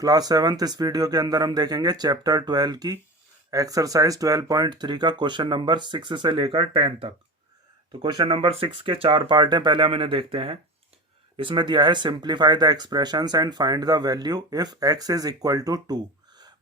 Class 7th इस video के अंदर हम देखेंगे चैप्टर 12 की एक्सरसाइज 12.3 का क्वेश्चन नंबर 6 से लेकर 10 तक। तो क्वेश्चन नंबर 6 के 4 पार्ट हैं, पहले हम इन्हें देखते हैं। इसमें दिया है simplify the expressions and find the value if x is equal to 2।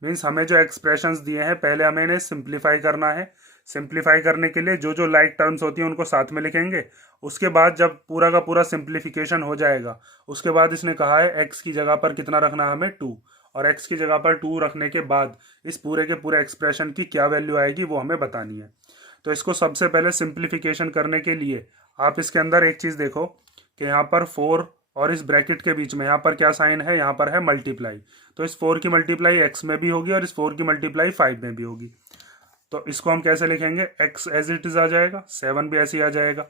Means हमें जो एक्सप्रेशंस दिए हैं पहले हमें इन्हें सिंप्लीफाई करना है। सिंप्लीफाई करने के लिए जो जो लाइक टर्म्स होती हैं उनको साथ में लिखेंगे। उसके बाद जब पूरा का पूरा सिंप्लीफिकेशन हो जाएगा उसके बाद इसने कहा है x की जगह पर कितना रखना है हमें 2, और x की जगह पर 2 रखने के बाद इस पूरे के पूरे एक्सप्रेशन की क्या वैल्यू आएगी वो हमें बतानी है। तो इसको सबसे पहले सिंप्लीफिकेशन करने के लिए आप इसके अंदर एक चीज़ देखो कि यहाँ पर 4 और इस ब्रैकेट के बीच में यहाँ पर क्या साइन है, यहाँ पर है मल्टीप्लाई। तो इस 4 की मल्टीप्लाई x में भी होगी और इस 4 की मल्टीप्लाई 5 में भी होगी। तो इसको हम कैसे लिखेंगे, x एज इट इज आ जाएगा, 7 भी ऐसे ही आ जाएगा।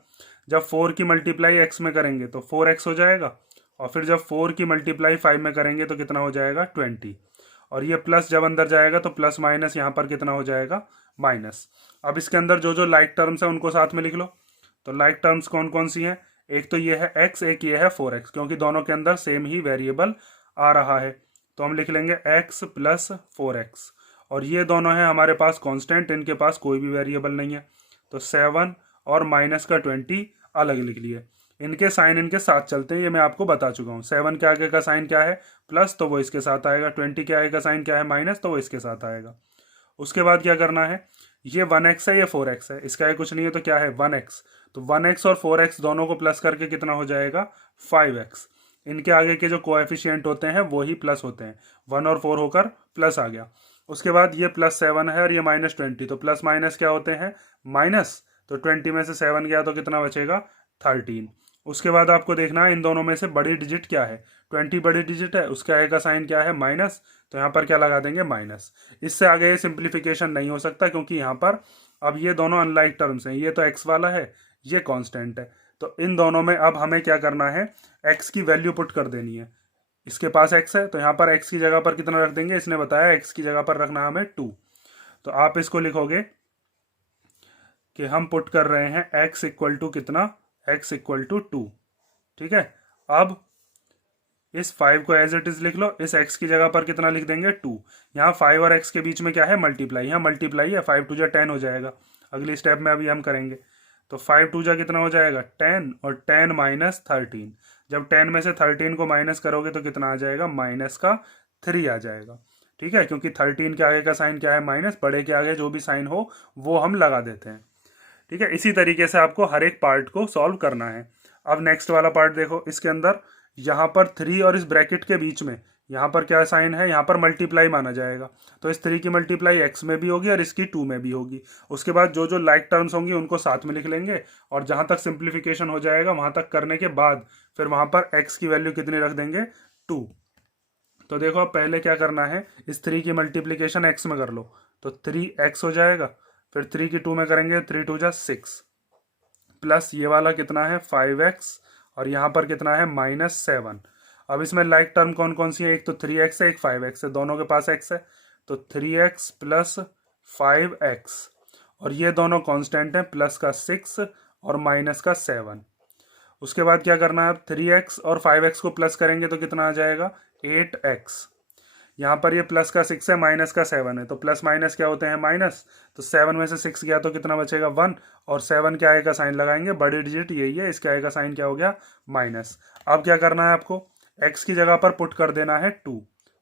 जब 4 की मल्टीप्लाई x में करेंगे तो 4x हो जाएगा, और फिर जब 4 की मल्टीप्लाई 5 में करेंगे तो कितना हो जाएगा 20। और ये प्लस जब अंदर जाएगा तो प्लस माइनस यहाँ पर कितना हो जाएगा माइनस। अब इसके अंदर जो जो लाइक टर्म्स है उनको साथ में लिख लो। तो लाइक टर्म्स कौन कौन सी हैं, एक तो ये है x, एक ये है 4x, क्योंकि दोनों के अंदर सेम ही वेरिएबल आ रहा है। तो हम लिख लेंगे x प्लस 4x, और ये दोनों हैं हमारे पास कांस्टेंट, इनके पास कोई भी वेरिएबल नहीं है। तो 7 और माइनस का 20 अलग लिख लिए। इनके साइन इनके साथ चलते हैं, ये मैं आपको बता चुका हूँ। 7 के आगे का साइन क्या है प्लस, तो वो इसके साथ आएगा। 20 के आगे का साइन क्या है माइनस, तो वो इसके साथ आएगा। उसके बाद क्या करना है, ये 1x है, ये 4x है, इसका कुछ नहीं है तो क्या है 1x। तो 1x और 4x दोनों को प्लस करके कितना हो जाएगा 5x। इनके आगे के जो कोएफिशिएंट होते हैं वो ही प्लस होते हैं, 1 और 4 होकर प्लस आ गया। उसके बाद ये +7 है और ये -20, तो प्लस माइनस क्या होते हैं माइनस। तो 20 में से 7 गया तो कितना बचेगा 13। उसके बाद आपको देखना है इन दोनों में से बड़ी डिजिट क्या है। 20 बड़ी डिजिट है, उसके आगे का साइन क्या है माइनस, तो यहाँ पर क्या लगा देंगे माइनस। इससे आगे ये सिंप्लीफिकेशन नहीं हो सकता, क्योंकि यहाँ पर अब ये दोनों अनलाइक टर्म्स हैं, ये तो x वाला है, ये कांस्टेंट है। तो इन दोनों में अब हमें क्या करना है, x की वैल्यू पुट कर देनी है। इसके पास x है तो यहाँ पर x की जगह पर कितना रख देंगे, इसने बताया x की जगह पर रखना हमें 2। तो आप इसको लिखोगे कि हम पुट कर रहे हैं x इक्वल टू कितना, x इक्वल टू 2। ठीक है, अब इस 5 को एज इट इज लिख लो, इस x की जगह पर कितना लिख देंगे 2। यहाँ 5 और x के बीच में क्या है मल्टीप्लाई, यहाँ मल्टीप्लाई है, 5 2 10 हो जाएगा। अगली स्टेप में अभी हम करेंगे। तो 5 2 कितना हो जाएगा 10, और 10 माइनस 13। जब 10 में से 13 को माइनस करोगे तो कितना आ जाएगा -3 आ जाएगा। ठीक है, क्योंकि 13 के आगे का साइन क्या है माइनस, बड़े के आगे जो भी साइन हो वो हम लगा देते हैं। ठीक है, इसी तरीके से आपको हर एक पार्ट को सॉल्व करना है। अब नेक्स्ट वाला पार्ट देखो, इसके अंदर यहाँ पर 3 और इस ब्रैकेट के बीच में यहाँ पर क्या साइन है, यहाँ पर मल्टीप्लाई माना जाएगा। तो इस 3 की मल्टीप्लाई x में भी होगी और इसकी 2 में भी होगी। उसके बाद जो जो लाइक टर्म्स होंगी उनको साथ में लिख लेंगे, और जहाँ तक सिंप्लीफिकेशन हो जाएगा वहाँ तक करने के बाद फिर वहाँ पर x की वैल्यू कितनी रख देंगे 2। तो देखो अब पहले क्या करना है, इस 3 की मल्टीप्लीकेशन x में कर लो तो 3x हो जाएगा। फिर 3 की 2 में करेंगे 3 2 जा 6, प्लस ये वाला कितना है 5x, और यहाँ पर कितना है -7। अब इसमें लाइक टर्म कौन कौन सी है, एक तो 3x है, एक 5x है, दोनों के पास x है। तो 3x प्लस 5x, और ये दोनों कांस्टेंट हैं, प्लस का 6 और माइनस का 7। उसके बाद क्या करना है, अब 3x और 5x को प्लस करेंगे तो कितना आ जाएगा 8x। यहाँ पर ये प्लस का 6 है, माइनस का 7 है, तो प्लस माइनस क्या होते हैं माइनस। तो 7 में से 6 गया तो कितना बचेगा 1, और 7 के आगे का साइन लगाएंगे, बड़ी डिजिट यही है, इसके आगे का साइन क्या हो गया माइनस। अब क्या करना है आपको, x की जगह पर पुट कर देना है 2।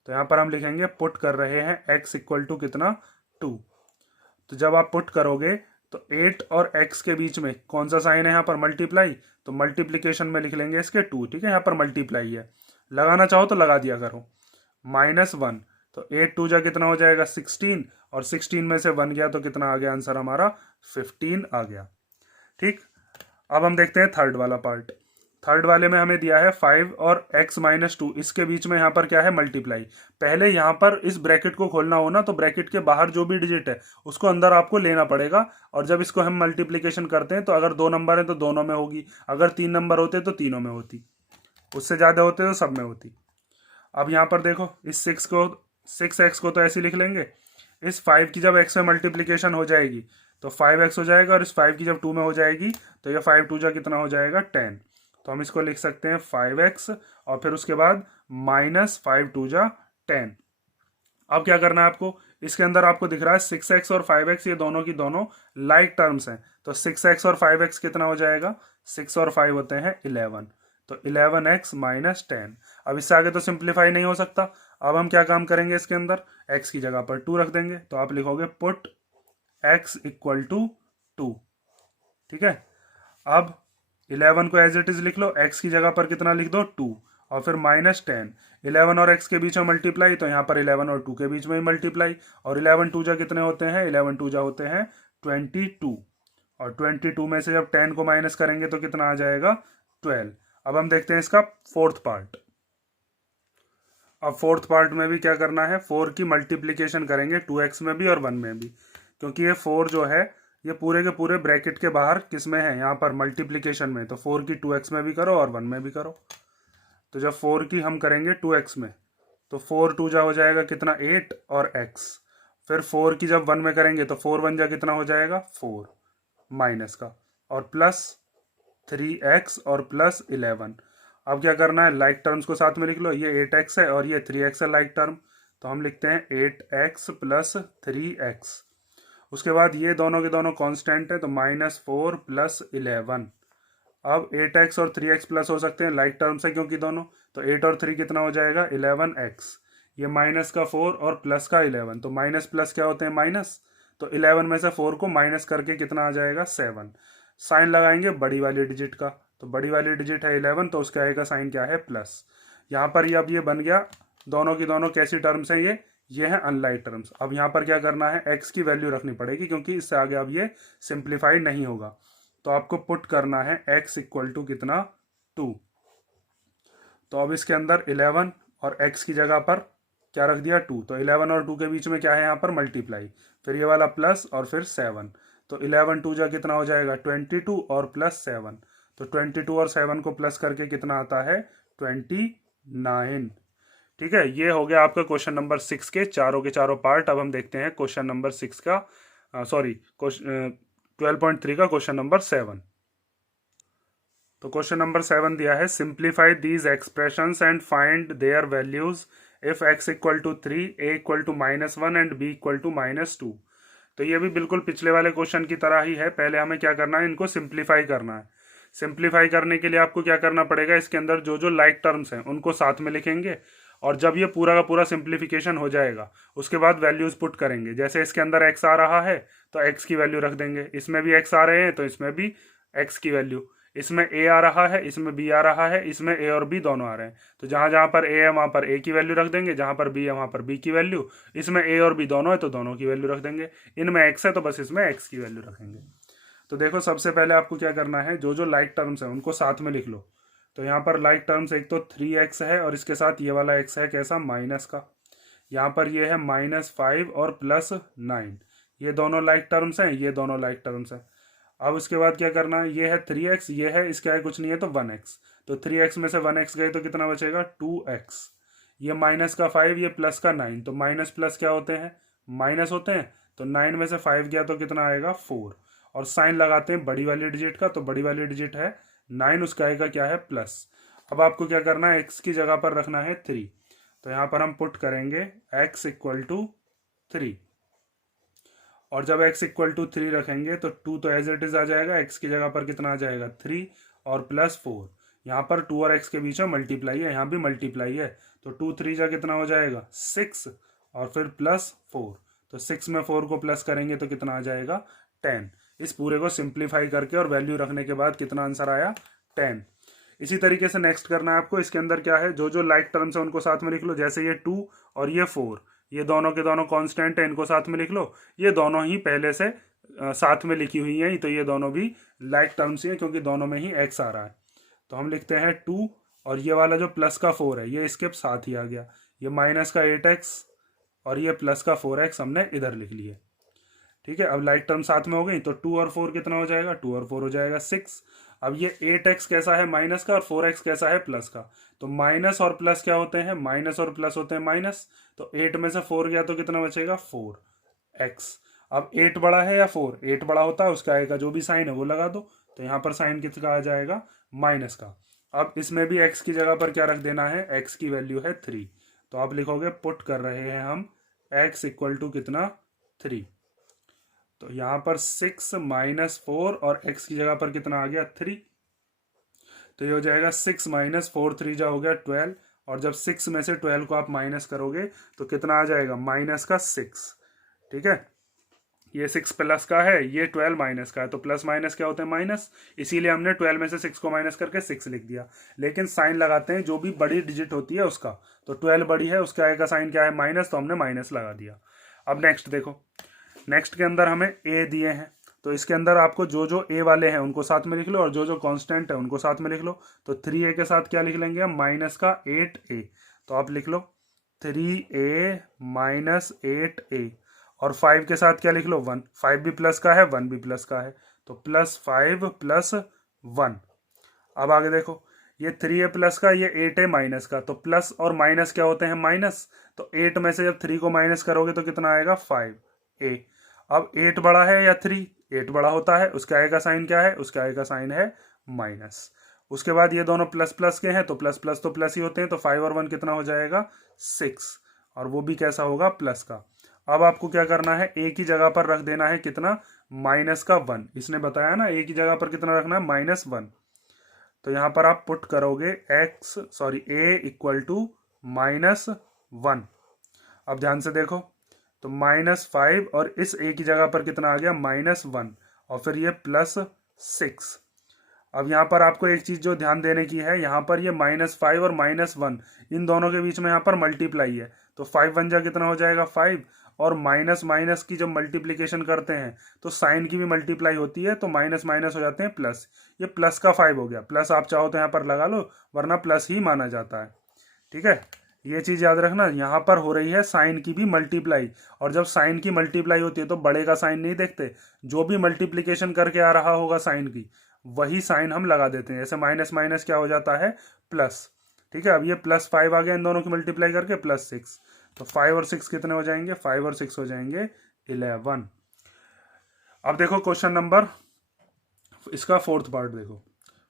तो यहाँ पर हम लिखेंगे पुट कर रहे हैं x इक्वल टू कितना 2। तो जब आप पुट करोगे तो 8 और x के बीच में कौन सा साइन है यहाँ पर मल्टीप्लाई, तो मल्टीप्लीकेशन में लिख लेंगे इसके 2। ठीक है, यहाँ पर मल्टीप्लाई है, लगाना चाहो तो लगा दिया करो। -1, तो 8 2 कितना हो जाएगा 16, और 16 में से 1 गया तो कितना आ गया आंसर हमारा 15 आ गया। ठीक, अब हम देखते हैं थर्ड वाला पार्ट। थर्ड वाले में हमें दिया है 5 और x -2, इसके बीच में यहाँ पर क्या है मल्टीप्लाई। पहले यहाँ पर इस ब्रैकेट को खोलना हो ना तो ब्रैकेट के बाहर जो भी डिजिट है उसको अंदर आपको लेना पड़ेगा, और जब इसको हम मल्टीप्लीकेशन करते हैं तो अगर 2 नंबर है तो दोनों में होगी, अगर 3 नंबर होते तो तीनों में होती, उससे ज़्यादा होते तो सब में होती। अब यहाँ पर देखो इस 6x को तो ऐसे लिख लेंगे, इस 5 की जब x में मल्टीप्लीकेशन हो जाएगी तो 5x हो जाएगा, और इस 5 की जब 2 में हो जाएगी तो ये 5 2 कितना हो जाएगा 10। तो हम इसको लिख सकते हैं 5x, और फिर उसके बाद -5 2 10। अब क्या करना है आपको, इसके अंदर आपको दिख रहा है 6x और 5x, ये दोनों की दोनों लाइक टर्म्स हैं, तो 6x और 5x कितना हो जाएगा, 6 और 5 होते हैं 11, तो 11x माइनस 10। अब इससे आगे तो सिंप्लीफाई नहीं हो सकता। अब हम क्या काम करेंगे, इसके अंदर x की जगह पर 2 रख देंगे, तो आप लिखोगे पुट x इक्वल टू 2। ठीक है, अब 11 को एज इट इज लिख लो, x की जगह पर कितना लिख दो 2, और फिर माइनस 10। 11 और x के बीच में मल्टीप्लाई, तो यहाँ पर 11 और 2 के बीच में ही मल्टीप्लाई, और 11 टू जा कितने होते हैं, 11 टू जा होते हैं 22, और 22 में से जब 10 को माइनस करेंगे तो कितना आ जाएगा 12। अब हम देखते हैं इसका फोर्थ पार्ट। अब फोर्थ पार्ट में भी क्या करना है, 4 की मल्टीप्लीकेशन करेंगे 2x में भी और 1 में भी, क्योंकि ये 4 जो है ये पूरे के पूरे ब्रैकेट के बाहर किस में है, यहाँ पर मल्टीप्लीकेशन में, तो 4 की 2x में भी करो और 1 में भी करो। तो जब 4 की हम करेंगे 2x में, तो 4 टू जा हो जाएगा कितना 8 और x, फिर 4 की जब 1 में करेंगे तो 4 1 जा कितना हो जाएगा 4 माइनस का, और प्लस 3x और प्लस 11। अब क्या करना है, लाइक टर्म्स को साथ में लिख लो, ये 8x है और ये 3x है लाइक टर्म, तो हम लिखते हैं 8x प्लस 3x। उसके बाद ये दोनों के दोनों कांस्टेंट है, तो -4 प्लस 11। अब 8x और 3x प्लस हो सकते हैं लाइक टर्म्स है क्योंकि दोनों, तो 8 और 3 कितना हो जाएगा 11x, ये माइनस का 4 और प्लस का 11, तो माइनस प्लस क्या होते हैं माइनस, तो 11 में से 4 को माइनस करके कितना आ जाएगा 7। साइन लगाएंगे बड़ी वाली डिजिट का, तो बड़ी वाली डिजिट है 11, तो उसका आएगा साइन क्या है प्लस। यहाँ पर ये अब ये बन गया, दोनों की दोनों कैसी टर्म्स हैं ये है अनलाइक टर्म्स। अब यहाँ पर क्या करना है, x की वैल्यू रखनी पड़ेगी क्योंकि इससे आगे अब ये सिंप्लीफाई नहीं होगा, तो आपको पुट करना है x इक्वल टू कितना 2। तो अब इसके अंदर 11 और x की जगह पर क्या रख दिया 2, तो 11 और 2 के बीच में क्या है यहाँ पर मल्टीप्लाई, फिर ये वाला प्लस और फिर 7, तो 11 टू जा कितना हो जाएगा 22 और प्लस 7, तो 22 और 7 को प्लस करके कितना आता है 29। ठीक है, ये हो गया आपका क्वेश्चन नंबर 6 के चारों पार्ट। अब हम देखते हैं क्वेश्चन नंबर 6 का 12.3 का क्वेश्चन नंबर 7। तो क्वेश्चन नंबर 7 दिया है, simplify these expressions and find their values if x equal to 3, a equal to -1 and b equal to -2। तो ये भी बिल्कुल पिछले वाले क्वेश्चन की तरह ही है, पहले हमें क्या करना है, इनको सिंप्लीफाई करना है। सिंप्लीफाई करने के लिए आपको क्या करना पड़ेगा, इसके अंदर जो जो लाइक टर्म्स हैं उनको साथ में लिखेंगे, और जब ये पूरा का पूरा सिंप्लीफिकेशन हो जाएगा उसके बाद वैल्यूज पुट करेंगे। जैसे इसके अंदर x आ रहा है तो x की वैल्यू रख देंगे, इसमें भी x आ रहे हैं तो इसमें भी x की वैल्यू, इसमें a आ रहा है इसमें b आ रहा है, इसमें a और b दोनों आ रहे हैं, तो जहां जहां पर a है वहां पर a की वैल्यू रख देंगे, जहां पर b है वहां पर b की वैल्यू, इसमें a और b दोनों है तो दोनों की वैल्यू रख देंगे, इनमें x है तो बस इसमें x की वैल्यू रखेंगे। तो देखो सबसे पहले आपको क्या करना है, जो जो लाइक टर्म्स है उनको साथ में लिख लो। तो यहाँ पर लाइक टर्म्स एक तो 3x है और इसके साथ ये वाला x है कैसा माइनस का, यहाँ पर ये है -5 और +9, ये दोनों लाइक टर्म्स हैं, ये दोनों लाइक टर्म्स हैं। अब उसके बाद क्या करना है, ये है 3x, ये है इसका है कुछ नहीं है तो 1x, तो 3x में से 1x गए तो कितना बचेगा 2x, ये माइनस का 5 ये प्लस का 9, तो माइनस प्लस क्या होते हैं माइनस होते हैं, तो 9 में से 5 गया तो कितना आएगा 4, और साइन लगाते हैं बड़ी वाली डिजिट का, तो बड़ी वाली डिजिट है 9, उसका आएगा क्या है प्लस। अब आपको क्या करना है, x की जगह पर रखना है 3, तो यहाँ पर हम पुट करेंगे x इक्वल टू 3, और जब x इक्वल टू 3 रखेंगे तो 2 तो एज इट इज आ जाएगा, x की जगह पर कितना आ जाएगा 3 और +4, यहाँ पर 2 और x के बीच में मल्टीप्लाई है, यहाँ भी मल्टीप्लाई है, तो 2 3 जा कितना हो जाएगा 6 और फिर +4, तो 6 में 4 को प्लस करेंगे तो कितना आ जाएगा 10। इस पूरे को सिंप्लीफाई करके और वैल्यू रखने के बाद कितना आंसर आया 10। इसी तरीके से नेक्स्ट करना है आपको, इसके अंदर क्या है, जो जो लाइक टर्म्स है उनको साथ में लिख लो, जैसे ये 2 और ये 4, ये दोनों के दोनों कांस्टेंट है, इनको साथ में लिख लो, ये दोनों ही पहले से साथ में लिखी हुई हैं, तो ये दोनों भी लाइक टर्म्स ही हैं क्योंकि दोनों में ही x आ रहा है, तो हम लिखते हैं 2, और ये वाला जो प्लस का 4 है ये इसके साथ ही आ गया, ये माइनस का 8x और ये प्लस का 4x हमने इधर लिख लिए। ठीक है, अब लाइक टर्म साथ में हो गई, तो 2 और 4 कितना हो जाएगा 2 और 4 हो जाएगा 6। अब ये 8x कैसा है माइनस का और 4x कैसा है प्लस का, तो माइनस और प्लस क्या होते हैं, माइनस और प्लस होते हैं माइनस, तो 8 में से 4 गया तो कितना बचेगा 4x। अब 8 बड़ा है या 4, 8 बड़ा होता है उसका आएगा जो भी साइन है वो लगा दो, तो यहाँ पर साइन किसका आ जाएगा माइनस का। अब इसमें भी x की जगह पर क्या रख देना है, x की वैल्यू है 3, तो आप लिखोगे पुट कर रहे हैं हम x इक्वल टू कितना 3। तो यहाँ पर 6 माइनस 4 और x की जगह पर कितना आ गया 3। तो ये हो जाएगा 6 माइनस 4 3 जा हो गया 12। और जब 6 में से 12 को आप माइनस करोगे तो कितना आ जाएगा माइनस का 6। ठीक है, ये 6 प्लस का है, ये 12 माइनस का है। तो प्लस माइनस क्या होते हैं माइनस, इसीलिए हमने 12 में से 6 को माइनस करके 6 लिख दिया। लेकिन साइन लगाते हैं जो भी बड़ी डिजिट होती है उसका, तो 12 बड़ी है, उसके आगे का साइन क्या है माइनस, तो हमने माइनस लगा दिया। अब नेक्स्ट देखो, नेक्स्ट के अंदर हमें ए दिए हैं, तो इसके अंदर आपको जो जो ए वाले हैं उनको साथ में लिख लो और जो जो कांस्टेंट है उनको साथ में लिख लो। तो 3a के साथ क्या लिख लेंगे हम, माइनस का 8a। तो आप लिख लो 3a माइनस 8a। और 5 के साथ क्या लिख लो 1, 5 भी प्लस का है 1 भी प्लस का है, तो प्लस 5 प्लस 1। अब आगे देखो, ये 3a प्लस का, ये 8a माइनस का, तो प्लस और माइनस क्या होते हैं माइनस। तो 8 में से जब 3 को माइनस करोगे तो कितना आएगा 5a। अब 8 बड़ा है या 3, 8 बड़ा होता है, उसके आगे का साइन क्या है, उसके आगे का साइन है माइनस। उसके बाद ये दोनों प्लस प्लस के हैं, तो प्लस प्लस तो प्लस ही होते हैं, तो 5 और 1 कितना हो जाएगा 6, और वो भी कैसा होगा प्लस का। अब आपको क्या करना है, ए की जगह पर रख देना है कितना माइनस का 1। इसने बताया ना ए की जगह पर कितना रखना है -1। तो यहां पर आप पुट करोगे ए इक्वल टू -1। अब ध्यान से देखो, तो -5 और इस ए की जगह पर कितना आ गया -1, और फिर ये +6। अब यहाँ पर आपको एक चीज जो ध्यान देने की है, यहाँ पर ये -5 और -1 इन दोनों के बीच में यहाँ पर मल्टीप्लाई है, तो 5 1 जा कितना हो जाएगा 5, और माइनस माइनस की जब मल्टीप्लीकेशन करते हैं तो साइन की भी मल्टीप्लाई होती है, तो माइनस माइनस हो जाते हैं प्लस। ये प्लस का 5 हो गया, प्लस आप चाहो तो यहाँ पर लगा लो, वरना प्लस ही माना जाता है। ठीक है, ये चीज याद रखना, यहाँ पर हो रही है साइन की भी मल्टीप्लाई, और जब साइन की मल्टीप्लाई होती है तो बड़े का साइन नहीं देखते, जो भी मल्टीप्लीकेशन करके आ रहा होगा साइन की वही साइन हम लगा देते हैं। जैसे माइनस माइनस क्या हो जाता है प्लस। ठीक है, अब ये +5 आ गया इन दोनों की मल्टीप्लाई करके +6, तो 5 और 6 कितने हो जाएंगे, 5 और 6 हो जाएंगे 11। अब देखो क्वेश्चन नंबर, इसका फोर्थ पार्ट देखो।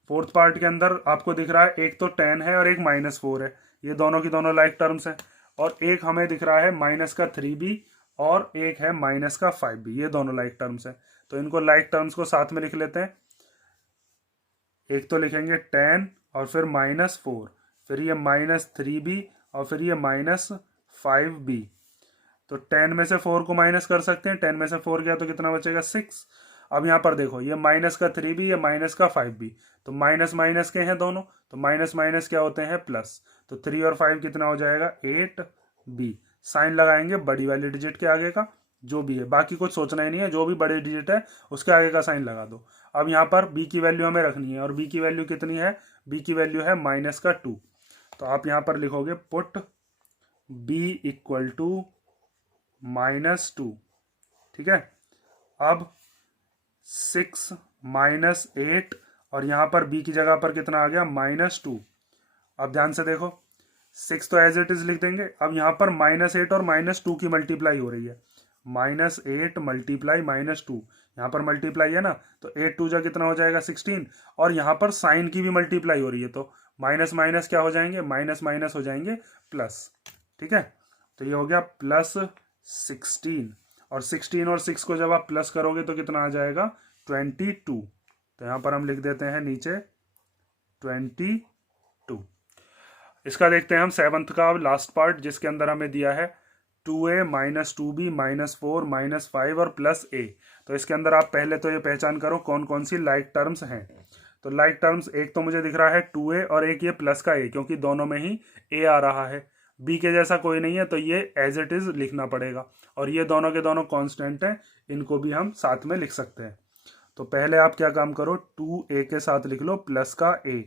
फोर्थ पार्ट के अंदर आपको दिख रहा है एक तो 10 है और एक -4 है, ये दोनों की दोनों लाइक टर्म्स हैं। और एक हमें दिख रहा है माइनस का 3b और एक है माइनस का 5b, ये दोनों लाइक टर्म्स हैं। तो इनको लाइक टर्म्स को साथ में लिख लेते हैं। एक तो लिखेंगे 10 और फिर -4, फिर ये -3b और फिर ये -5b। तो 10 में से 4 को माइनस कर सकते हैं, 10 में से 4 गया तो कितना बचेगा 6। अब यहाँ पर देखो, ये माइनस का 3b, ये माइनस का 5b, तो माइनस माइनस के हैं दोनों, तो माइनस माइनस क्या होते हैं प्लस। तो 3 और 5 कितना हो जाएगा 8b। साइन लगाएंगे बड़ी वाली डिजिट के आगे का, जो भी है, बाकी कुछ सोचना ही नहीं है, जो भी बड़ी डिजिट है उसके आगे का साइन लगा दो। अब यहाँ पर b की वैल्यू हमें रखनी है, और b की वैल्यू कितनी है, b की वैल्यू है -2। तो आप यहाँ पर लिखोगे पुट b इक्वल टू -2। ठीक है, अब 6 -8 और यहाँ पर b की जगह पर कितना आ गया -2। अब ध्यान से देखो, 6 तो एज इट इज लिख देंगे। अब यहाँ पर -8 और -2 की मल्टीप्लाई हो रही है, -8 मल्टीप्लाई -2, यहाँ पर मल्टीप्लाई है ना, तो 8 2 जा कितना हो जाएगा 16। और यहाँ पर साइन की भी मल्टीप्लाई हो रही है, तो माइनस माइनस क्या हो जाएंगे, माइनस माइनस हो जाएंगे प्लस। ठीक है, तो ये हो गया +16, और 16 और 6 को जब आप प्लस करोगे तो कितना आ जाएगा 22। तो यहाँ पर हम लिख देते हैं नीचे 22। इसका देखते हैं हम सेवंथ का लास्ट पार्ट, जिसके अंदर हमें दिया है 2a -2b -4 -5 और +a। तो इसके अंदर आप पहले तो ये पहचान करो कौन कौन सी लाइक टर्म्स हैं। तो लाइक टर्म्स एक तो मुझे दिख रहा है 2a और एक ये प्लस का a, क्योंकि दोनों में ही a आ रहा है। b के जैसा कोई नहीं है, तो ये एज इट इज लिखना पड़ेगा। और ये दोनों के दोनों कांस्टेंट हैं, इनको भी हम साथ में लिख सकते हैं। तो पहले आप क्या काम करो, 2a के साथ लिख लो प्लस का a,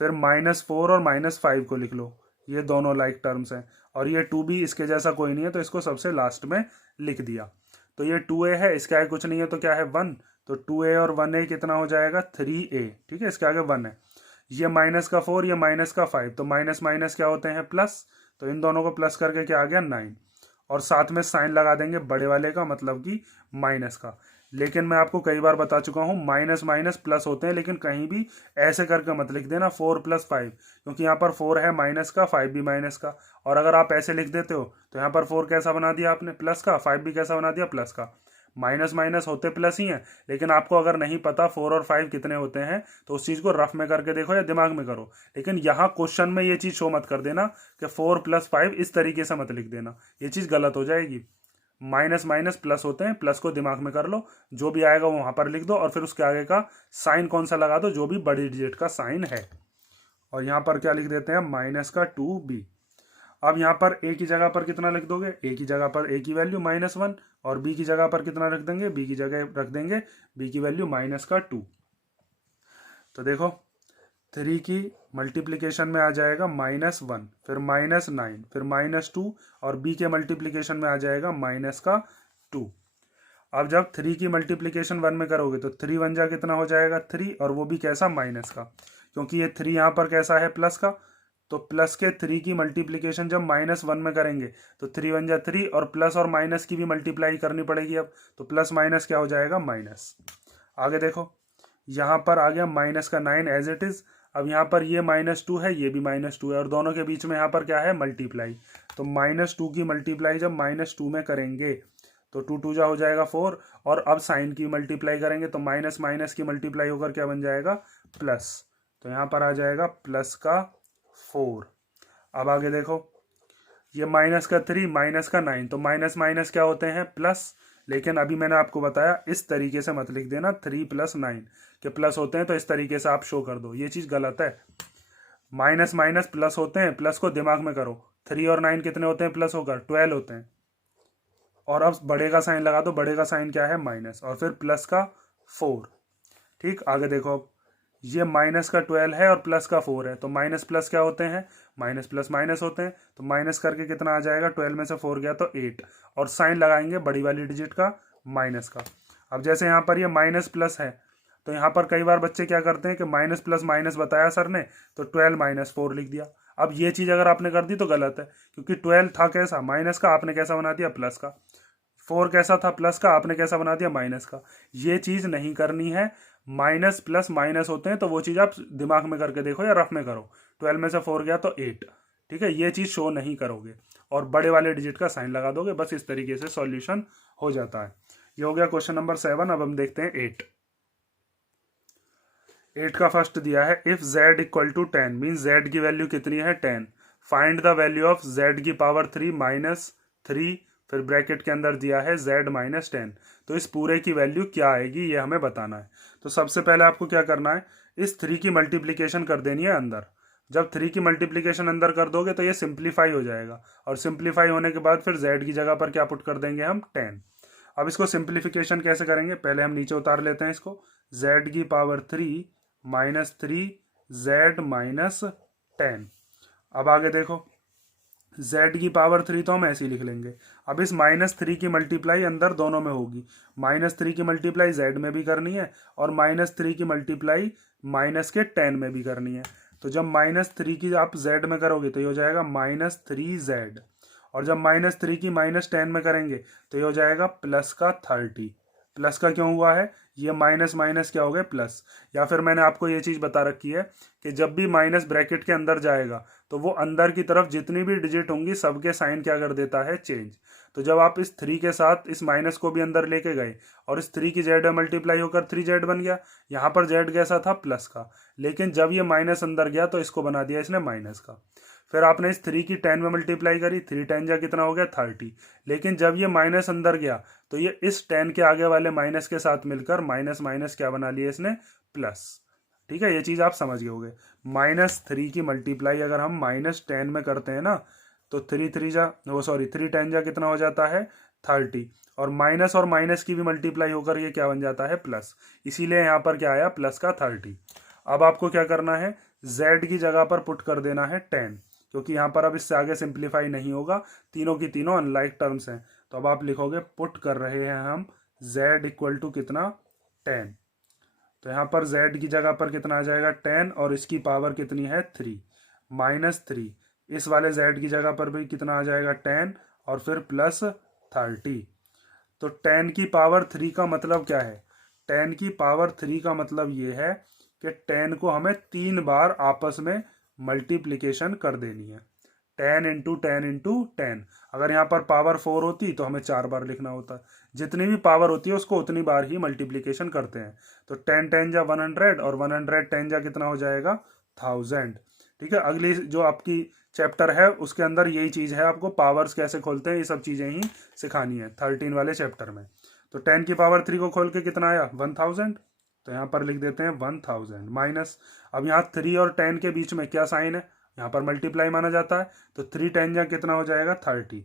फिर -4 और -5 को लिख लो, ये दोनों लाइक टर्म्स हैं। और ये 2b इसके जैसा कोई नहीं है, तो इसको सबसे लास्ट में लिख दिया। तो ये 2a है, इसके आगे कुछ नहीं है, तो क्या है 1। तो 2a और 1a कितना हो जाएगा 3a। ठीक है, इसके आगे 1 है। ये -4, ये -5, तो माइनस माइनस क्या होते हैं प्लस, तो इन दोनों को प्लस करके क्या आ गया 9। और साथ में साइन लगा देंगे बड़े वाले का, मतलब कि माइनस का। लेकिन मैं आपको कई बार बता चुका हूँ माइनस माइनस प्लस होते हैं, लेकिन कहीं भी ऐसे करके मत लिख देना 4+5, क्योंकि यहाँ पर 4 है माइनस का, 5 भी माइनस का। और अगर आप ऐसे लिख देते हो तो यहाँ पर 4 कैसा बना दिया आपने, प्लस का, 5 भी कैसा बना दिया, प्लस का। माइनस माइनस होते प्लस ही हैं, लेकिन आपको अगर नहीं पता 4 और 5 कितने होते हैं तो उस चीज़ को रफ में करके देखो या दिमाग में करो, लेकिन यहाँ क्वेश्चन में ये चीज़ शो मत कर देना कि 4+5 इस तरीके से मत लिख देना, ये चीज़ गलत हो जाएगी। माइनस माइनस प्लस होते हैं, प्लस को दिमाग में कर लो, जो भी आएगा वो वहां पर लिख दो और फिर उसके आगे का साइन कौन सा लगा दो, जो भी बड़ी डिजिट का साइन है। और यहाँ पर क्या लिख देते हैं, माइनस का 2b। अब यहाँ पर a की जगह पर कितना लिख दोगे, a की जगह पर a की वैल्यू -1, और b की जगह पर कितना रख देंगे, b की जगह रख देंगे b की वैल्यू -2। तो देखो 3 की मल्टीप्लीकेशन में आ जाएगा -1, फिर -9, फिर -2, और b के मल्टीप्लीकेशन में आ जाएगा -2। अब जब 3 की मल्टीप्लीकेशन 1 में करोगे तो 3 1 जा कितना हो जाएगा 3, और वो भी कैसा, माइनस का, क्योंकि ये 3 यहाँ पर कैसा है, प्लस का। तो प्लस के 3 की मल्टीप्लीकेशन जब -1 में करेंगे तो 3 1 जा 3, और प्लस और माइनस की भी मल्टीप्लाई करनी पड़ेगी अब, तो प्लस माइनस क्या हो जाएगा, माइनस। आगे देखो यहाँ पर आ गया माइनस का 9 एज इट इज। अब यहाँ पर ये -2 है, ये भी -2 है, और दोनों के बीच में यहाँ पर क्या है, मल्टीप्लाई। तो -2 की मल्टीप्लाई जब -2 में करेंगे तो 2 2 जा हो जाएगा 4, और अब साइन की मल्टीप्लाई करेंगे तो माइनस माइनस की मल्टीप्लाई होकर क्या बन जाएगा, प्लस। तो यहाँ पर आ जाएगा प्लस का 4। अब आगे देखो ये माइनस का 3 माइनस का 9, तो माइनस माइनस क्या होते हैं, प्लस। लेकिन अभी मैंने आपको बताया इस तरीके से मत लिख देना 3 + 9 के प्लस होते हैं, तो इस तरीके से आप शो कर दो, ये चीज़ गलत है। माइनस माइनस प्लस होते हैं, प्लस को दिमाग में करो, 3 और 9 कितने होते हैं प्लस होकर, 12 होते हैं। और अब बड़े का साइन लगा दो, बड़े का साइन क्या है, माइनस, और फिर प्लस का 4। ठीक, आगे देखो अब ये माइनस का 12 है और प्लस का 4 है, तो माइनस प्लस क्या होते हैं, माइनस प्लस माइनस होते हैं। तो माइनस करके कितना आ जाएगा, 12 में से 4 गया तो 8, और साइन लगाएंगे बड़ी वाली डिजिट का, माइनस का। अब जैसे यहाँ पर ये माइनस प्लस है, तो यहाँ पर कई बार बच्चे क्या करते हैं कि माइनस प्लस माइनस बताया सर ने तो 12 - 4 लिख दिया। अब ये चीज़ अगर आपने कर दी तो गलत है, क्योंकि 12 था कैसा, माइनस का, आपने कैसा बना दिया, प्लस का। 4 कैसा था, प्लस का, आपने कैसा बना दिया, माइनस का। ये चीज़ नहीं करनी है, माइनस प्लस माइनस होते हैं, तो वो चीज़ आप दिमाग में करके देखो या रफ में करो। 12 में से 4 गया तो 8, ठीक है, ये चीज़ शो नहीं करोगे और बड़े वाले डिजिट का साइन लगा दोगे, बस इस तरीके से सॉल्यूशन हो जाता है। ये हो गया क्वेश्चन नंबर 7। अब हम देखते हैं 8। 8 का फर्स्ट दिया है, इफ z = 10 मीन z की वैल्यू कितनी है, 10। Find the value of z की पावर 3 -3, फिर ब्रैकेट के अंदर दिया है z - 10। तो इस पूरे की वैल्यू क्या आएगी ये हमें बताना है। तो सबसे पहले आपको क्या करना है, इस 3 की मल्टीप्लीकेशन कर देनी है अंदर। जब 3 की मल्टीप्लीकेशन अंदर कर दोगे तो ये सिंप्लीफाई हो जाएगा, और सिंप्लीफाई होने के बाद फिर z की जगह पर क्या पुट कर देंगे हम, 10। अब इसको सिंप्लीफिकेशन कैसे करेंगे, पहले हम नीचे उतार लेते हैं इसको, z की पावर 3 -3 z - 10। अब आगे देखो z की पावर 3 तो हम ऐसे ही लिख लेंगे। अब इस -3 की मल्टीप्लाई अंदर दोनों में होगी, -3 की मल्टीप्लाई z में भी करनी है और -3 की मल्टीप्लाई माइनस के 10 में भी करनी है। तो जब -3 की आप z में करोगे तो ये हो जाएगा -3z, और जब -3 की -10 में करेंगे तो ये हो जाएगा प्लस का 30। प्लस का क्यों हुआ है, ये माइनस माइनस क्या हो गए, प्लस। या फिर मैंने आपको ये चीज़ बता रखी है कि जब भी माइनस ब्रैकेट के अंदर जाएगा तो वो अंदर की तरफ जितनी भी डिजिट होंगी सबके साइन क्या कर देता है, चेंज। तो जब आप इस 3 के साथ इस माइनस को भी अंदर लेके गए और इस 3 की z में मल्टीप्लाई होकर 3z बन गया, यहाँ पर z कैसा था, प्लस का, लेकिन जब ये माइनस अंदर गया तो इसको बना दिया इसने माइनस का। फिर आपने इस 3 की 10 में मल्टीप्लाई करी, 3 10 जा कितना हो गया, 30। लेकिन जब ये माइनस अंदर गया तो ये इस 10 के आगे वाले माइनस के साथ मिलकर माइनस माइनस क्या बना लिया इसने, प्लस। ठीक है, ये चीज़ आप समझ गए होगे। -3 की मल्टीप्लाई अगर हम -10 में करते हैं ना तो 3 3 जा वो सॉरी 3 10 जा कितना हो जाता है, 30। और माइनस की भी मल्टीप्लाई होकर ये क्या बन जाता है, प्लस। इसीलिए यहाँ पर क्या आया, प्लस का 30। अब आपको क्या करना है, z की जगह पर पुट कर देना है 10, क्योंकि यहाँ पर अब इससे आगे सिंप्लीफाई नहीं होगा, तीनों की तीनों अनलाइक टर्म्स हैं। तो अब आप लिखोगे, पुट कर रहे हैं हम z = कितना, 10। तो यहाँ पर z की जगह पर कितना आ जाएगा, 10, और इसकी पावर कितनी है, 3 -3। इस वाले z की जगह पर भी कितना आ जाएगा, 10, और फिर प्लस 30। तो 10 की पावर 3 का मतलब क्या है? 10 की पावर 3 का मतलब ये है कि 10 को हमें 3 बार आपस में मल्टीप्लिकेशन कर देनी है। 10 इंटू 10 इंटू 10। अगर यहाँ पर पावर 4 होती तो हमें 4 बार लिखना होता। जितनी भी पावर होती है उसको उतनी बार ही मल्टीप्लिकेशन करते हैं। तो 10 10 जा 100 और 100 10 जा कितना हो जाएगा? 1000। ठीक है, अगली जो आपकी चैप्टर है उसके अंदर यही चीज़ है, आपको पावर्स कैसे खोलते हैं ये सब चीज़ें ही सिखानी है 13 वाले चैप्टर में। तो 10 की पावर 3 को खोल के कितना आया? 1000। तो यहाँ पर लिख देते हैं 1000 माइनस, अब यहाँ 3 और 10 के बीच में क्या साइन है? यहाँ पर मल्टीप्लाई माना जाता है। तो 3 10 जा कितना हो जाएगा? 30।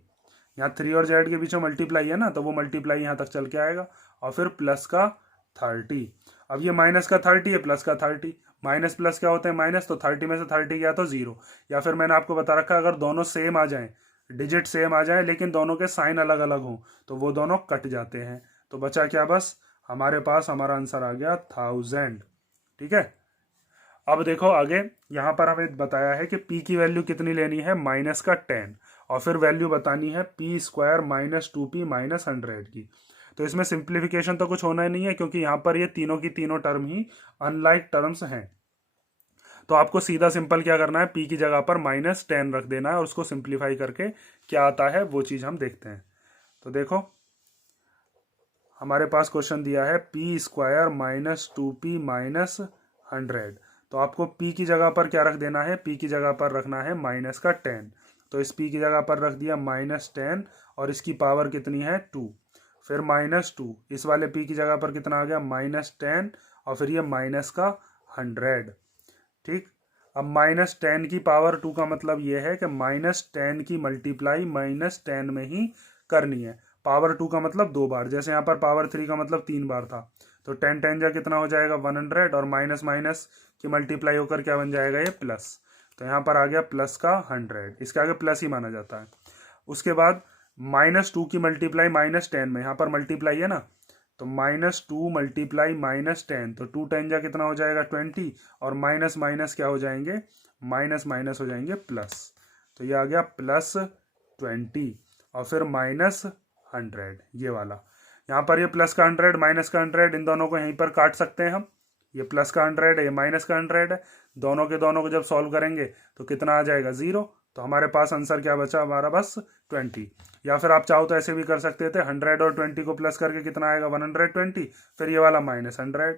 यहाँ 3 और जेड के बीच में मल्टीप्लाई है ना, तो वो मल्टीप्लाई यहाँ तक चल के आएगा और फिर प्लस का 30। अब ये माइनस का 30 है, प्लस का 30। माइनस प्लस क्या होते हैं? माइनस। तो 30 में से 30 गया तो 0। या फिर मैंने आपको बता रखा है अगर दोनों सेम आ जाएं, डिजिट सेम आ जाए लेकिन दोनों के साइन अलग अलग हों, तो वो दोनों कट जाते हैं। तो बचा क्या? बस हमारे पास हमारा आंसर आ गया 1000। ठीक है, अब देखो आगे, यहाँ पर हमें बताया है कि p की वैल्यू कितनी लेनी है? माइनस का 10, और फिर वैल्यू बतानी है P square minus 2p minus 100 की। तो इसमें सिंप्लीफिकेशन तो कुछ होना ही नहीं है क्योंकि यहाँ पर ये तीनों की तीनों टर्म ही अनलाइक टर्म्स हैं। तो आपको सीधा सिंपल क्या करना है? p की जगह पर -10 रख देना है और उसको सिंप्लीफाई करके क्या आता है वो चीज़ हम देखते हैं। तो देखो हमारे पास क्वेश्चन दिया है P square minus 2p minus 100। तो आपको p की जगह पर क्या रख देना है? p की जगह पर रखना है माइनस का 10। तो इस p की जगह पर रख दिया -10 और इसकी पावर कितनी है? 2। फिर -2, इस वाले p की जगह पर कितना आ गया? -10 और फिर ये माइनस का 100। ठीक, अब -10 की पावर 2 का मतलब ये है कि -10 की मल्टीप्लाई -10 में ही करनी है। पावर 2 का मतलब 2 बार, जैसे यहाँ पर पावर 3 का मतलब 3 बार था। तो 10 10 जा कितना हो जाएगा? 100 और माइनस माइनस की मल्टीप्लाई होकर क्या बन जाएगा? ये प्लस। तो यहाँ पर आ गया प्लस का 100, इसके आगे प्लस ही माना जाता है। उसके बाद -2 की मल्टीप्लाई -10 में, यहाँ पर मल्टीप्लाई है ना, तो -2 मल्टीप्लाई -10, तो 2 10 जा कितना हो जाएगा? 20 और माइनस माइनस क्या हो जाएंगे? माइनस माइनस हो जाएंगे प्लस। तो ये आ गया +20 और फिर -100 ये वाला। यहाँ पर ये प्लस का 100 माइनस का 100, इन दोनों को यहीं पर काट सकते हैं हम। ये प्लस का 100 है, ये माइनस का 100 है, दोनों के दोनों को जब सॉल्व करेंगे तो कितना आ जाएगा? 0। तो हमारे पास आंसर क्या बचा? हमारा बस 20। या फिर आप चाहो तो ऐसे भी कर सकते थे, 100 और 20 को प्लस करके कितना आएगा? 120। फिर ये वाला -100,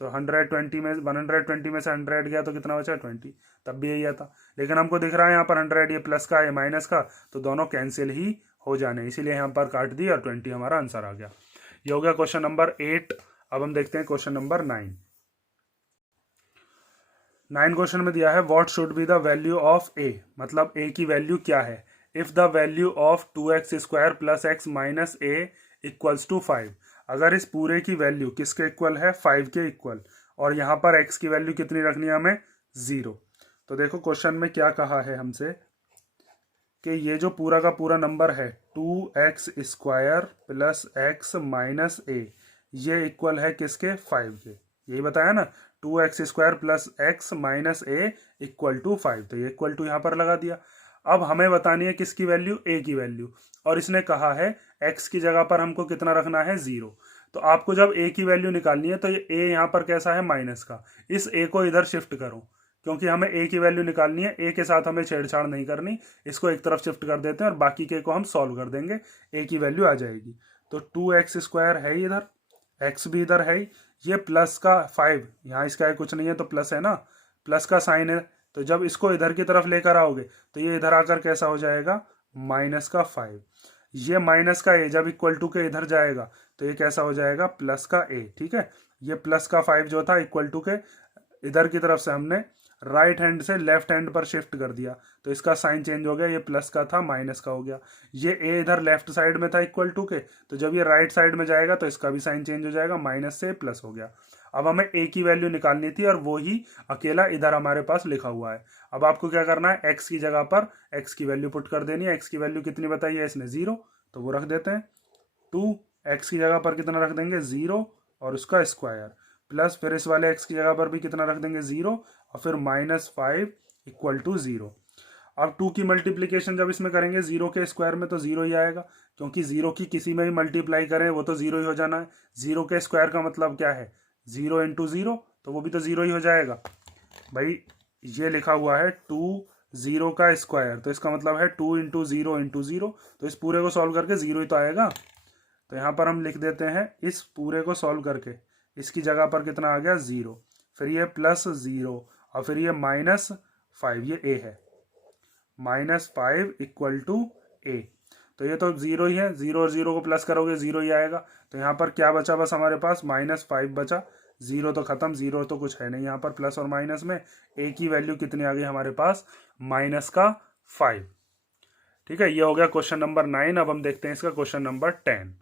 तो 120 में 120 में से 100 गया तो कितना बचा? 20। तब भी यही आता, लेकिन हमको दिख रहा है यहाँ पर 100 ये प्लस का है माइनस का, तो दोनों कैंसिल ही हो जाने, इसीलिए यहाँ पर काट दी और 20 हमारा आंसर आ गया। ये हो गया क्वेश्चन नंबर 8। अब हम देखते हैं क्वेश्चन नंबर 9। 9 क्वेश्चन में दिया है what should be the value of a, मतलब a की वैल्यू क्या है? If the value of 2x square plus x minus a equals to 5। अगर इस पूरे की वैल्यू किसके इक्वल है? 5 के इक्वल, और यहाँ पर x की वैल्यू कितनी रखनी है हमें? 0। तो देखो क्वेश्चन में क्या कहा है हमसे कि ये जो पूरा का पूरा नंबर है 2x square plus x minus a, ये इक्वल है किसके? 5 के। यही बताया ना, 2x square plus x minus a equal to 5। तो ये इक्वल टू यहाँ पर लगा दिया। अब हमें बतानी है किसकी वैल्यू? a की वैल्यू, और इसने कहा है x की जगह पर हमको कितना रखना है? 0। तो आपको जब a की वैल्यू निकालनी है तो ये a यहाँ पर कैसा है? माइनस का। इस a को इधर शिफ्ट करो क्योंकि हमें a की वैल्यू निकालनी है, a के साथ हमें छेड़छाड़ नहीं करनी। इसको एक तरफ शिफ्ट कर देते हैं और बाकी के को हम सॉल्व कर देंगे, a की वैल्यू आ जाएगी। तो 2x स्क्वायर है ही इधर, x भी इधर है ही, ये प्लस का 5, यहाँ इसका कुछ नहीं है तो प्लस है ना, प्लस का साइन है। तो जब इसको इधर की तरफ लेकर आओगे तो ये इधर आकर कैसा हो जाएगा? माइनस का 5। ये माइनस का a जब इक्वल टू के इधर जाएगा तो ये कैसा हो जाएगा? प्लस का a। ठीक है, ये प्लस का 5 जो था इक्वल टू के इधर की तरफ से हमने राइट हैंड से लेफ्ट हैंड पर शिफ्ट कर दिया, तो इसका साइन चेंज हो गया, ये प्लस का था माइनस का हो गया। ये a इधर लेफ्ट साइड में था इक्वल टू के, तो जब ये राइट साइड में जाएगा तो इसका भी साइन चेंज हो जाएगा, माइनस से प्लस हो गया। अब हमें a की वैल्यू निकालनी थी और वो ही अकेला इधर हमारे पास लिखा हुआ है। अब आपको क्या करना है? x की जगह पर x की वैल्यू पुट कर देनी है। x की वैल्यू कितनी बताई है इसने? 0, तो वो रख देते हैं। 2x की जगह पर कितना रख देंगे? 0 और उसका स्क्वायर, प्लस फिर इस वाले x की जगह पर भी कितना रख देंगे? 0 और फिर -5 इक्वल टू 0। अब 2 की मल्टीप्लीकेशन जब इसमें करेंगे 0 के स्क्वायर में तो 0 ही आएगा, क्योंकि 0 की किसी में भी मल्टीप्लाई करें वो तो 0 ही हो जाना है। 0 के स्क्वायर का मतलब क्या है, 0 इंटू 0, तो वो भी तो 0 ही हो जाएगा भाई। ये लिखा हुआ है 2 0 का स्क्वायर, तो इसका मतलब है 2 इंटू 0 इंटू 0, तो इस पूरे को सॉल्व करके 0 ही तो आएगा। तो यहाँ पर हम लिख देते हैं इस पूरे को सॉल्व करके इसकी जगह पर कितना आ गया 0, फिर ये प्लस 0 और फिर ये -5, ये a है, -5 इक्वल टू a। तो ये तो 0 ही है, 0 और 0 को प्लस करोगे 0 ही आएगा। तो यहाँ पर क्या बचा बस हमारे पास -5 बचा, 0 तो खत्म, 0 तो कुछ है नहीं यहाँ पर, प्लस और माइनस में a की वैल्यू कितनी आ गई हमारे पास, -5। ठीक है, ये हो गया क्वेश्चन नंबर 9। अब हम देखते हैं इसका क्वेश्चन नंबर 10।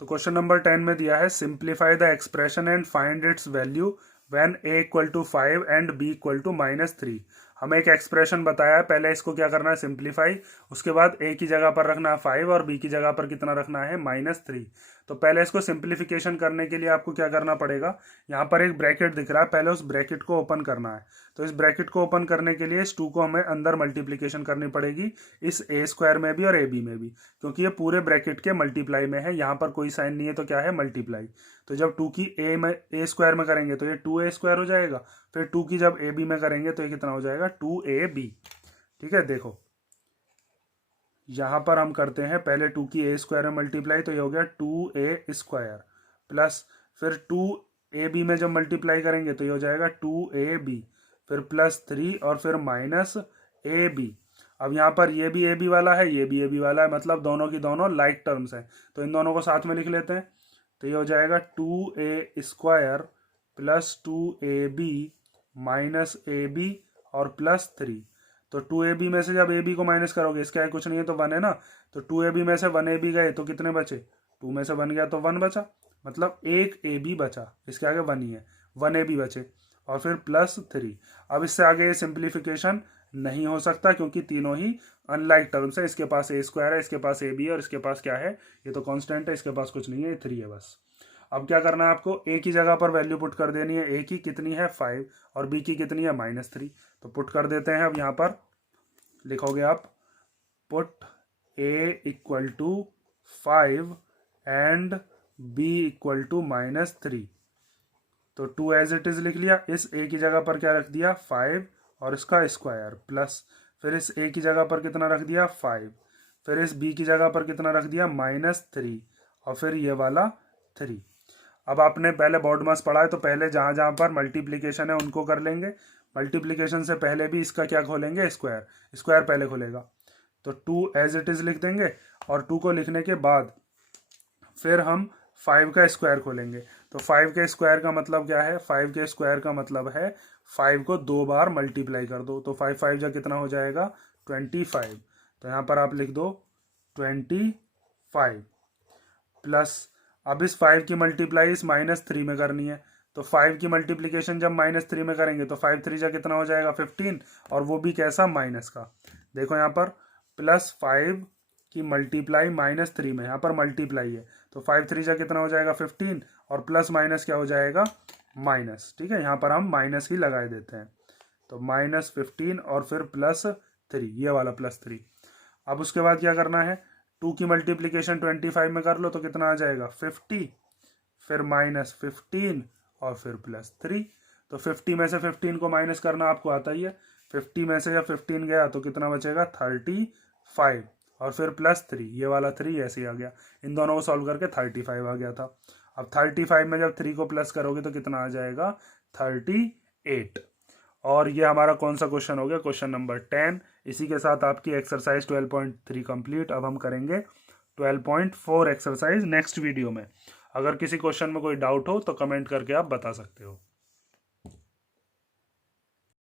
तो क्वेश्चन नंबर 10 में दिया है simplify the expression and find its value when a equal to 5 and b equal to -3। हमें एक एक्सप्रेशन बताया है, पहले इसको क्या करना है सिंप्लीफाई, उसके बाद a की जगह पर रखना है 5 और b की जगह पर कितना रखना है -3। तो पहले इसको सिंप्लीफिकेशन करने के लिए आपको क्या करना पड़ेगा, यहाँ पर एक ब्रैकेट दिख रहा है, पहले उस ब्रैकेट को ओपन करना है। तो इस ब्रैकेट को ओपन करने के लिए इस 2 को हमें अंदर मल्टीप्लीकेशन करनी पड़ेगी, इस a स्क्वायर में भी और ab में भी, क्योंकि ये पूरे ब्रैकेट के मल्टीप्लाई में है, यहाँ पर कोई साइन नहीं है तो क्या है मल्टीप्लाई। तो जब 2 की a स्क्वायर में करेंगे तो ये 2a स्क्वायर हो जाएगा, फिर 2 की जब ab में करेंगे तो ये कितना हो जाएगा 2ab। ठीक है, देखो यहाँ पर हम करते हैं पहले 2 की a स्क्वायर में मल्टीप्लाई, तो ये हो गया 2a स्क्वायर, प्लस फिर 2ab में जब मल्टीप्लाई करेंगे तो ये हो जाएगा 2ab, फिर +3 और फिर -ab। अब यहाँ पर ये भी ab वाला है, ये भी ab वाला है, मतलब दोनों की दोनों लाइक टर्म्स हैं, तो इन दोनों को साथ में लिख लेते हैं। तो ये हो जाएगा 2a square plus 2ab -ab और +3। तो 2ab में से जब ab को माइनस करोगे, इसका है कुछ नहीं है तो 1 है ना, तो 2ab में से 1ab गए तो कितने बचे, 2 में से 1 गया तो 1 बचा, मतलब एक ab बचा, इसके आगे 1 ही है, 1ab बचे और फिर +3। अब इससे आगे ये सिंप्लीफिकेशन नहीं हो सकता क्योंकि तीनों ही अनलाइक टर्म्स है, इसके पास a स्क्वायर है, इसके पास ab है और इसके पास क्या है, ये तो कांस्टेंट है, इसके पास कुछ नहीं है, ये 3 है बस। अब क्या करना है आपको, a की जगह पर वैल्यू पुट कर देनी है, a की कितनी है 5 और b की कितनी है -3, तो पुट कर देते हैं। अब यहाँ पर लिखोगे आप put a equal to 5 and b equal to -3, तो 2 एज इट इज लिख लिया, इस a की जगह पर क्या रख दिया 5 और इसका स्क्वायर, प्लस फिर इस a की जगह पर कितना रख दिया 5, फिर इस b की जगह पर कितना रख दिया -3 और फिर ये वाला 3। अब आपने पहले बोर्ड मास पढ़ा है तो पहले जहाँ जहाँ पर मल्टीप्लीकेशन है उनको कर लेंगे, मल्टीप्लीकेशन से पहले भी इसका क्या खोलेंगे स्क्वायर, स्क्वायर पहले खुलेगा, तो 2 एज इट इज लिख देंगे और 2 को लिखने के बाद फिर हम 5 का स्क्वायर खोलेंगे। तो 5 के स्क्वायर का मतलब क्या है, 5 के स्क्वायर का मतलब है 5 को 2 बार मल्टीप्लाई कर दो, तो 5 5 जा कितना हो जाएगा 25। तो यहाँ पर आप लिख दो 25 प्लस, अब इस 5 की मल्टीप्लाई इस -3 में करनी है, तो 5 की मल्टीप्लीकेशन जब -3 में करेंगे तो 5 3 जा कितना हो जाएगा 15, और वो भी कैसा माइनस का। देखो यहाँ पर +5 की मल्टीप्लाई -3 में, यहाँ पर मल्टीप्लाई है तो 5 3 जा कितना हो जाएगा 15 और प्लस माइनस क्या हो जाएगा माइनस। ठीक है, यहाँ पर हम माइनस ही लगाए देते हैं, तो -15 और फिर +3, ये वाला +3। अब उसके बाद क्या करना है, 2 की मल्टीप्लीकेशन 25 में कर लो तो कितना आ जाएगा 50, फिर -15 और फिर +3। तो 50 में से 15 को माइनस करना आपको आता ही है, 50 में से जब 15 गया तो कितना बचेगा 35 और फिर +3, ये वाला 3 ऐसे ही आ गया, इन दोनों को सॉल्व करके 35 आ गया था। अब 35 में जब 3 को प्लस करोगे तो कितना आ जाएगा 38। और ये हमारा कौन सा क्वेश्चन हो गया, क्वेश्चन नंबर 10। इसी के साथ आपकी एक्सरसाइज 12.3 कंप्लीट। अब हम करेंगे 12.4 एक्सरसाइज नेक्स्ट वीडियो में। अगर किसी क्वेश्चन में कोई डाउट हो तो कमेंट करके आप बता सकते हो।